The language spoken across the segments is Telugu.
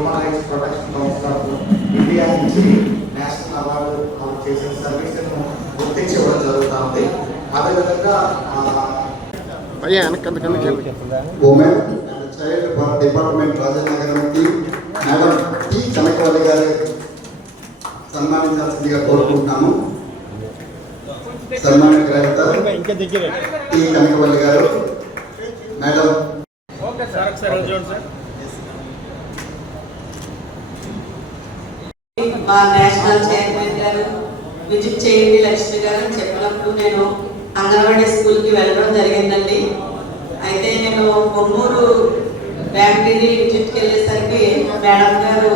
Human rights protection council of India నుంచి నేషనల్ అవార్డు చేసిన సర్వీస్ను గుర్తించి ఇవ్వడం జరుగుతూ ఉంది. అదేవిధంగా ఉమెన్ అండ్ చైల్డ్ డిపార్ట్మెంట్ రాజనగరంకి మేడం టి కనకవల్లి గారు సన్మానించాల్సిందిగా కోరుకుంటున్నాము. సన్మాన గ్రహీత టి కనకవల్లి గారు మేడం. మా నేషనల్ చైర్మన్ గారు విజిట్ చేయండి లక్ష్మి గారు చెప్పినప్పుడు నేను అంగన్వాడీ స్కూల్కి వెళ్ళడం జరిగిందండి. అయితే నేను కొమ్మూరు ఫ్యామిలీని విజిట్కి వెళ్ళేసరికి మేడం గారు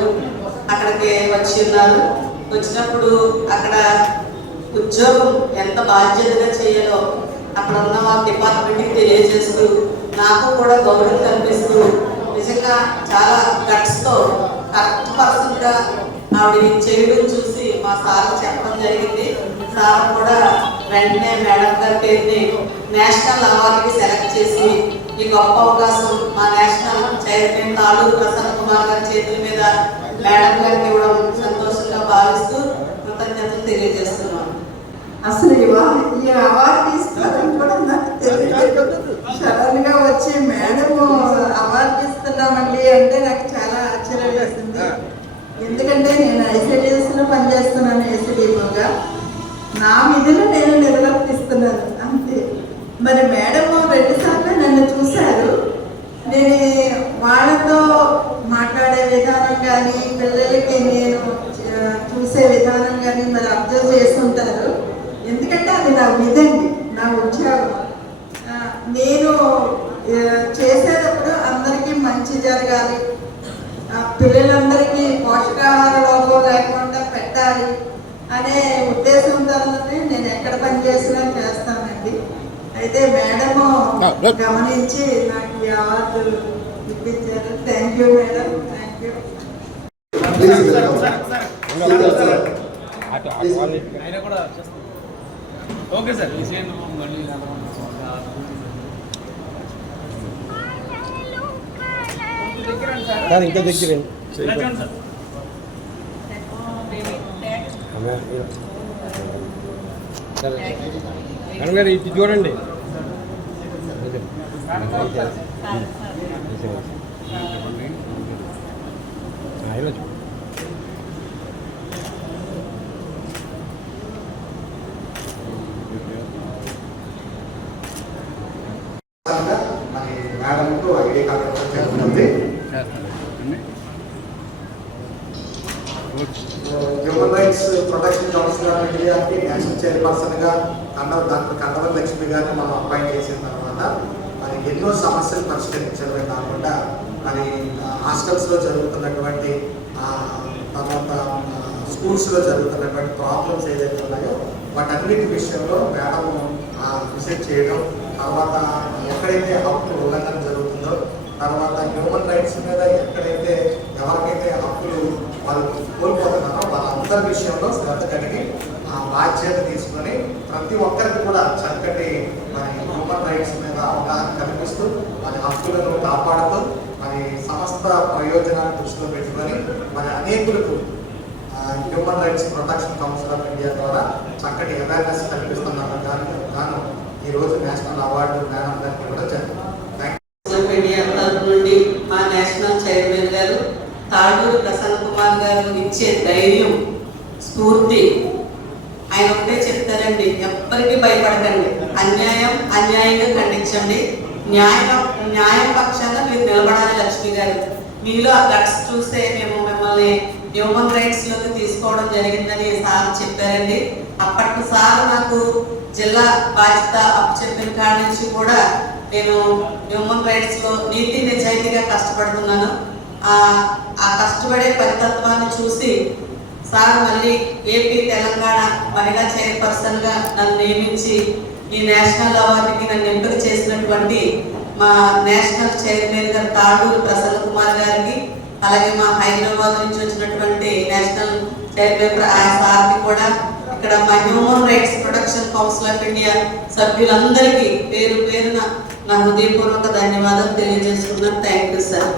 అక్కడికి వచ్చి ఉన్నారు. వచ్చినప్పుడు అక్కడ ఉద్యోగం ఎంత బాధ్యతగా చేయాలో అక్కడ ఉన్న మా డిపార్ట్మెంట్కి తెలియజేస్తూ నాకు కూడా గౌరవం కల్పిస్తూ నిజంగా చాలా గట్స్తో కరెక్ట్ పర్సన్గా ఆవిడ చేయడం చూసి మా సార్ చెప్పడం జరిగింది. సార్ కూడా వెంటనే మేడం గారి పేరుని నేషనల్ అవార్డుకి సెలెక్ట్ చేసి ఈ గొప్ప అవకాశం మా నేషనల్ చైర్మన్ తాళూరు ప్రసన్న కుమార్ గారి చేతుల మీద మేడం గారికి ఇవ్వడం సంతోషంగా భావిస్తూ కృతజ్ఞతలు తెలియజేస్తున్నాను. అసలు ఈ అవార్డు ఇస్తారని కూడా నాకు తెలియదు. సడన్ గా వచ్చి మేడం అవార్డు ఇస్తున్నామండి అంటే నాకు చాలా ఆశ్చర్యం వేసింది. ఎందుకంటే నేను ఐసిడిఎస్లో పనిచేస్తున్నాను. ఐసిడిఎస్గా నా విధులు నేను నిర్వర్తిస్తున్నాను అంతే. మరి మేడం 2 సార్లు నన్ను చూశారు. నేను వాళ్ళతో మాట్లాడే విధానం కానీ పిల్లలకి నేను చూసే విధానం కానీ మరి అబ్జర్వ్ చేస్తుంటారు. ఎందుకంటే అది నా విధండి, నా ఉద్యోగం. నేను చేసేటప్పుడు అందరికీ మంచి జరగాలి, పిల్లలందరికీ పోషకాహార లోపం లేకుండా పెట్టాలి అనే ఉద్దేశంతో నేను ఎక్కడ పనిచేసినా చేస్తానండి. అయితే మేడము గమనించి నాకు ఈ అవార్డు ఇప్పించారు. Thank you madam, thank you. Okay sir. ఇంకా దగ్గర ఇది చూడండి. మరి మేడంకు ఐడి కార్డు జరుగుతుంది. Human rights protection council of ఇండియాకి నేషనల్ చైర్పర్సన్గా డాక్టర్ కండవల్లి లక్ష్మి గారిని మనం అపాయింట్ చేసిన తర్వాత మరి ఎన్నో సమస్యలు పరిష్కరించడమే కాకుండా మరి హాస్టల్స్లో జరుగుతున్నటువంటి తర్వాత స్కూల్స్లో జరుగుతున్నటువంటి ప్రాబ్లమ్స్ ఏదైతే ఉన్నాయో వాటన్నిటి విషయంలో మేడం విజిట్ చేయడం, తర్వాత ఎక్కడైతే హక్కులు ఉల్లంఘన జరుగుతుందో, తర్వాత హ్యూమన్ రైట్స్ మీద ఎక్కడైతే ఎవరికైతే హక్కులు వాళ్ళు కోల్పోతున్నారో వాళ్ళందరి విషయంలో శ్రద్ధ కలిగి బాధ్యత తీసుకొని ప్రతి ఒక్కరికి కూడా చక్కటి మరి హ్యూమన్ రైట్స్ మీద అవగాహన కల్పిస్తూ మరి హక్కులను కాపాడుతూ మరి సమస్త ప్రయోజనాన్ని దృష్టిలో పెట్టుకొని మరి అనేకులకు human rights protection council of India ద్వారా చక్కటి అవేర్నెస్ కల్పిస్తున్నారు. గాను ఈరోజు నేషనల్ అవార్డు మేడం గారికి కూడా జరిగింది. నుండి మా నేషనల్ చైర్మన్ గారు తాళూరు ప్రసన్న కుమార్ గారు ఇచ్చే ధైర్యం, స్ఫూర్తి, ఆయన ఒకటే చెప్తారండి, ఎప్పటికీ భయపడకండి, అన్యాయం అన్యాయంగా ఖండించండి, న్యాయం పక్షాన మీరు నిలబడాలి లక్ష్మి గారు. మీలో ఆ గట్స్ చూస్తే మేము మిమ్మల్ని హ్యూమన్ రైట్స్ లోకి తీసుకోవడం జరిగిందని సార్ చెప్పారండి. అప్పటి సార్ నాకు జిల్లా బాధ్యత అప్పచెప్పిన కాడి నుంచి కూడా నేను హ్యూమన్ రైట్స్ లో నీతి నిజాయితీగా కష్టపడుతున్నాను. ఆ కష్టపడే పరితత్వాన్ని చూసి సార్ మళ్ళీ ఏపీ తెలంగాణ మహిళా చైర్పర్సన్ గా నన్ను నియమించి ఈ నేషనల్ అవార్డుకి నన్ను ఎంపిక చేసినటువంటి మా నేషనల్ చైర్మన్ గారు తాళూరు ప్రసన్న కుమార్ గారికి, అలాగే మా హైదరాబాద్ నుంచి వచ్చినటువంటి నేషనల్ చైర్మన్ సార్కి కూడా, ఇక్కడ మా human rights protection council of India సభ్యులందరికీ పేరు పేరున నా హృదయపూర్వక ధన్యవాదాలు తెలియజేస్తున్నాను. Thank you sir.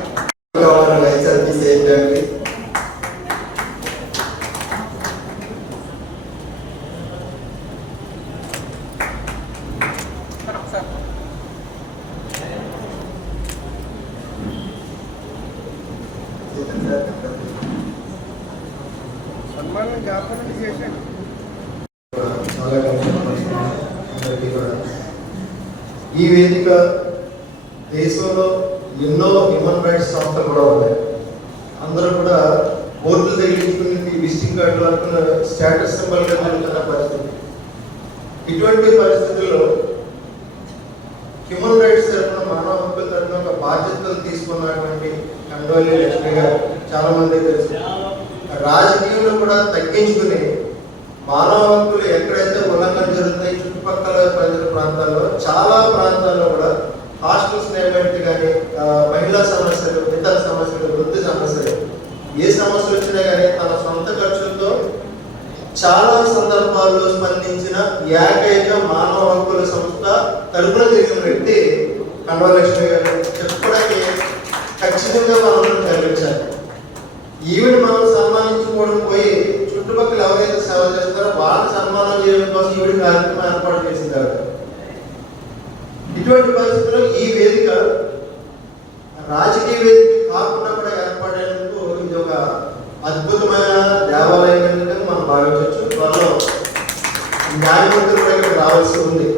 చాలా అందరికీ కూడా ఈ వేదిక దేశంలో ఎన్నో హ్యూమన్ రైట్స్ సంస్థలు కూడా ఉన్నాయి. అందరూ కూడా బోర్డులు తగిలించుకుని విజిటింగ్ కార్డులు అనుకున్న స్టేటస్ సింబల్గా జరుగుతున్న పరిస్థితి. ఇటువంటి పరిస్థితుల్లో హ్యూమన్ రైట్స్ తరఫున మానవ హక్కుల తరఫున ఒక బాధ్యతలు తీసుకున్నటువంటి కండవల్లి లక్ష్మి గారు చాలా మంది తెలుసు. రాజకీయంలో కూడా తగ్గించుకుని మానవ హక్కులు ఎక్కడైతే ఉల్లంఘన జరుగుతాయి చుట్టుపక్కల ప్రజల ప్రాంతాల్లో చాలా ప్రాంతాల్లో కూడా హాస్టల్స్ నియమించి కానీ మహిళా సమస్యలు, ఇతర సమస్యలు, వృద్ధి సమస్యలు, ఏ సమస్యలు వచ్చినా కానీ తన సొంత ఖర్చులతో చాలా సందర్భాల్లో స్పందించిన ఏకైక మానవ హక్కుల సంస్థ తరపున తిరిగిన వ్యక్తి కండవల్లి లక్ష్మి గారు. చెప్పుకోవడానికి ఖచ్చితంగా మనం గర్వించాలి. ఈవిని మనం సన్మానించుకోవడం పోయి చుట్టుపక్కల ఎవరైతే సేవ చేస్తారో వాళ్ళని సన్మానం చేయడం కోసం ఈవిడ కార్యక్రమం ఏర్పాటు చేసింది. ఇటువంటి పరిస్థితుల్లో ఈ వేదిక రాజకీయ వేదిక కాకుండా కూడా ఏర్పడేందుకు ఇది ఒక అద్భుతమైన దేవాలయం మనం భావించవచ్చు. త్వరలో న్యాయమూర్తులు కూడా ఇక్కడ రావాల్సి ఉంది.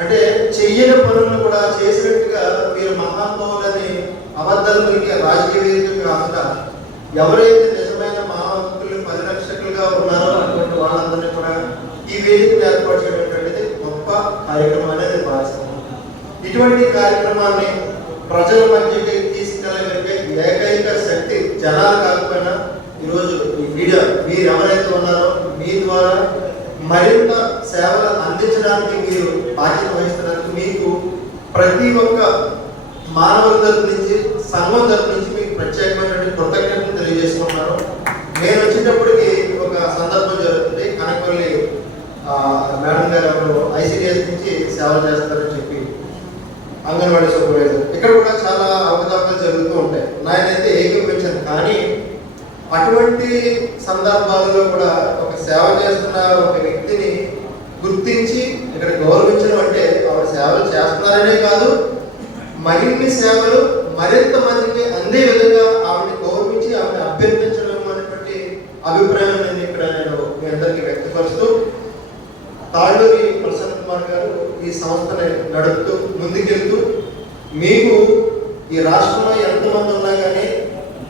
అంటే చెయ్యని పనులను కూడా చేసినట్టుగా మీరు మహానుభావులని అబద్ధాలు పలికే రాజకీయ వేదిక కాకుండా ఎవరైతే నిజమైన మానవ హక్కులు పరిరక్షకులుగా ఉన్నారో అటువంటి వాళ్ళందరినీ కూడా ఈ వేదికను ఏర్పాటు చేయడం గొప్ప కార్యక్రమం అనేది భావిస్తున్నాను. ఇటువంటి కార్యక్రమాన్ని ప్రజల మధ్యకి తీసుకెళ్ళగలిగే ఏకైక శక్తి జనాలు కాకపోయినా ఈరోజు ఈ మీడియా మీరు ఎవరైతే ఉన్నారో మీ ద్వారా మరింత సేవలు అందించడానికి మీరు బాధ్యత వహిస్తున్నందుకు మీకు ప్రతి ఒక్క మానవుల తరపు నుంచి, సంఘం తరపు నుంచి మీకు ప్రత్యేకమైనటువంటి కృతజ్ఞతలు తెలియజేసుకుంటున్నాను. నేను వచ్చేటప్పటికి ఒక సందర్భం జరుగుతుంది. కనకొల్లి మేడం గారు ఐసిడిఎస్ నుంచి సేవ చేస్తారని చెప్పి అంగన్వాడీ సూపర్వైజర్ ఇక్కడ కూడా చాలా అవకతవకలు జరుగుతూ ఉంటాయి. నాయనైతే ఏకీపించాను. కానీ అటువంటి సందర్భాల్లో కూడా ఒక సేవ చేస్తున్న ఒక వ్యక్తిని గుర్తించి ఇక్కడ గౌరవించడం అంటే ఆవిడ సేవలు చేస్తున్నారనే కాదు, మరిన్ని సేవలు మరింత మందికి అందే విధంగా ఆవిడని గౌరవించి ఆవిడ అభ్యర్థించడం అనేటువంటి అభిప్రాయం ఇక్కడ నేను మీ అందరికీ వ్యక్తపరుస్తూ, తాళ్ళూరి ప్రసన్న కుమార్ గారు ఈ సంస్థని నడుపుతూ ముందుకెళ్తూ మీకు ఈ రాష్ట్రంలో ఎంతమంది ఉన్నా కానీ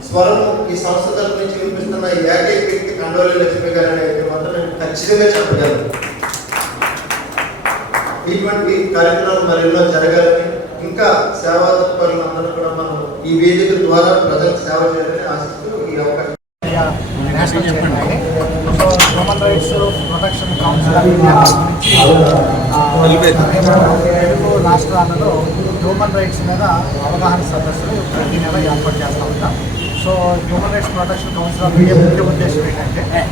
స్వరం ఈ సంస్థ తరఫు నుంచి వినిపిస్తున్న ఏకైక వ్యక్తి కండవల్లి లక్ష్మి గారు అనేది మాత్రం నేను ఖచ్చితంగా చెప్పగలను. ఇటువంటి కార్యక్రమాలు మరెన్నో జరగాలని, ఇంకా సేవా తత్పరులందరూ కూడా మనం ఈ వేదిక ద్వారా ప్రజలకు సేవ చేయాలని ఆశిస్తూ ఈ అవకాశం. Human rights protection council Telugu రాష్ట్రాలలో హ్యూమన్ రైట్స్ మీద అవగాహన సదస్సులు ప్రతి నెల ఏర్పాటు చేస్తూ ఉంటాం. So human rights protection council of India ముఖ్య ఉద్దేశం ఏంటంటే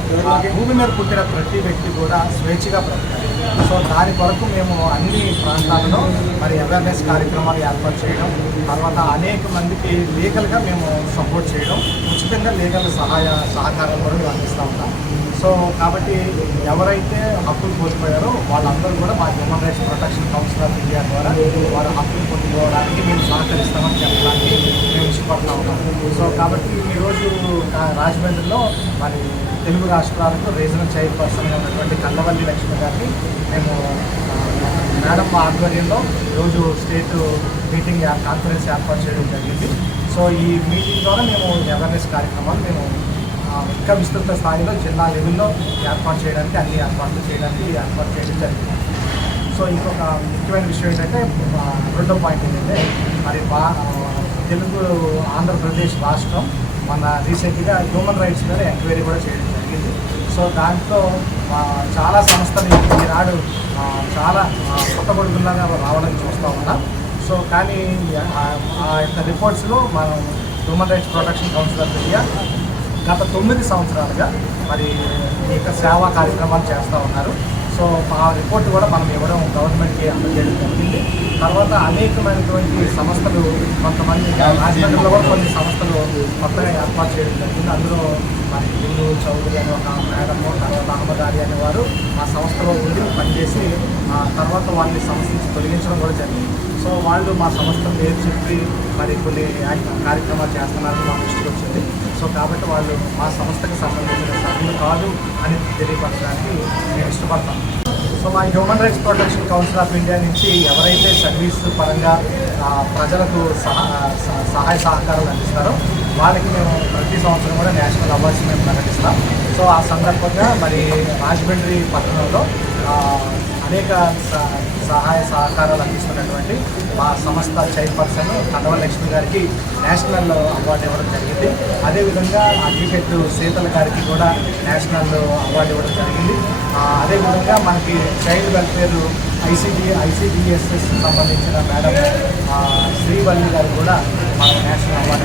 భూమి మీద పుట్టిన ప్రతి వ్యక్తి కూడా స్వేచ్ఛగా బ్రతకాలి. సో దాని కొరకు మేము అన్ని ప్రాంతాల్లో మరి అవేర్నెస్ కార్యక్రమాలు ఏర్పాటు చేయడం, తర్వాత అనేక మందికి లీగల్గా మేము సపోర్ట్ చేయడం, ఉచితంగా లీగల్ సహకారం కూడా అందిస్తూ ఉంటాం. సో కాబట్టి ఎవరైతే హక్కులు కోల్పోయారో వాళ్ళందరూ కూడా మా human rights protection council of India ద్వారా వారు హక్కులు పొందుకోవడానికి మేము సహకరిస్తామని చెప్పడానికి మేము ఇష్టపడుతూ ఉన్నాం. సో కాబట్టి ఈరోజు రాజమండ్రిలో మరి తెలుగు రాష్ట్రాలకు రీజనల్ చైర్పర్సన్గా ఉన్నటువంటి కండవల్లి లక్ష్మి గారిని మేము మేడం ఆధ్వర్యంలో ఈరోజు స్టేట్ మీటింగ్ కాన్ఫరెన్స్ ఏర్పాటు చేయడం జరిగింది. సో ఈ మీటింగ్ ద్వారా మేము అవేర్నెస్ కార్యక్రమాలు మేము ఇంకా విస్తృత స్థాయిలో జిల్లా లెవెల్లో ఏర్పాటు చేయడానికి అన్ని ఏర్పాటు చేయడం జరిగింది. సో ఇంకొక ముఖ్యమైన విషయం ఏంటంటే రెండో పాయింట్ ఏంటంటే మరి తెలుగు ఆంధ్రప్రదేశ్ రాష్ట్రం మన రీసెంట్గా హ్యూమన్ రైట్స్ మీద ఎంక్వైరీ కూడా చేయడం జరిగింది. సో దాంట్లో చాలా సంస్థలు ఈనాడు చాలా పుట్టగొడుగులాగా రావడం చూస్తూ ఉన్నాం. సో కానీ ఆ యొక్క రిపోర్ట్స్లో మనం human rights protection council of India గత 9 సంవత్సరాలుగా మరి ఈ యొక్క సేవా కార్యక్రమాలు చేస్తూ ఉన్నారు. సో ఆ రిపోర్ట్ కూడా మనం ఇవ్వడం గవర్నమెంట్కి అందజేయడం జరిగింది. తర్వాత అనేకమైనటువంటి సంస్థలు కొంతమంది రాజమండ్రిలో కూడా కొన్ని సంస్థలు కొత్తగా ఏర్పాటు చేయడం జరిగింది. అందులో మరి హిందూ చౌదరి అనే ఒక మేడము, తర్వాత అహ్మదారి అనేవారు ఆ సంస్థలో ఉండి పనిచేసి తర్వాత వాళ్ళని సంస్థ నుంచి తొలగించడం కూడా జరిగింది. సో వాళ్ళు మా సంస్థ పేరు చెప్పి మరి కొన్ని కార్యక్రమాలు చేస్తున్నారని మా దృష్టికి వచ్చింది. సో కాబట్టి వాళ్ళు మా సంస్థకు సంబంధించిన సభ్యులు కాదు అని తెలియపరచడానికి నేను ఇష్టపడతాను. సో మా human rights protection council of India నుంచి ఎవరైతే సర్వీస్ పరంగా ప్రజలకు సహాయ సహకారాలు అందిస్తారో వాళ్ళకి మేము ప్రతి సంవత్సరం కూడా నేషనల్ అవార్డ్స్ మేము ప్రకటిస్తాం. సో ఆ సందర్భంగా మరి రాజమండ్రి పట్టణంలో అనేక సహాయ సహకారాలు అందిస్తున్నటువంటి మా సంస్థ చైర్పర్సన్ కండవ లక్ష్మి గారికి నేషనల్ అవార్డు ఇవ్వడం జరిగింది. అదేవిధంగా అడ్వకేట్ శీతల్ గారికి కూడా నేషనల్ అవార్డు ఇవ్వడం జరిగింది. అదేవిధంగా మనకి చైల్డ్ వెల్ఫేర్ ఐసీడీఎస్ఎస్ సంబంధించిన మేడం శ్రీవల్లి గారు కూడా మనకు నేషనల్ అవార్డు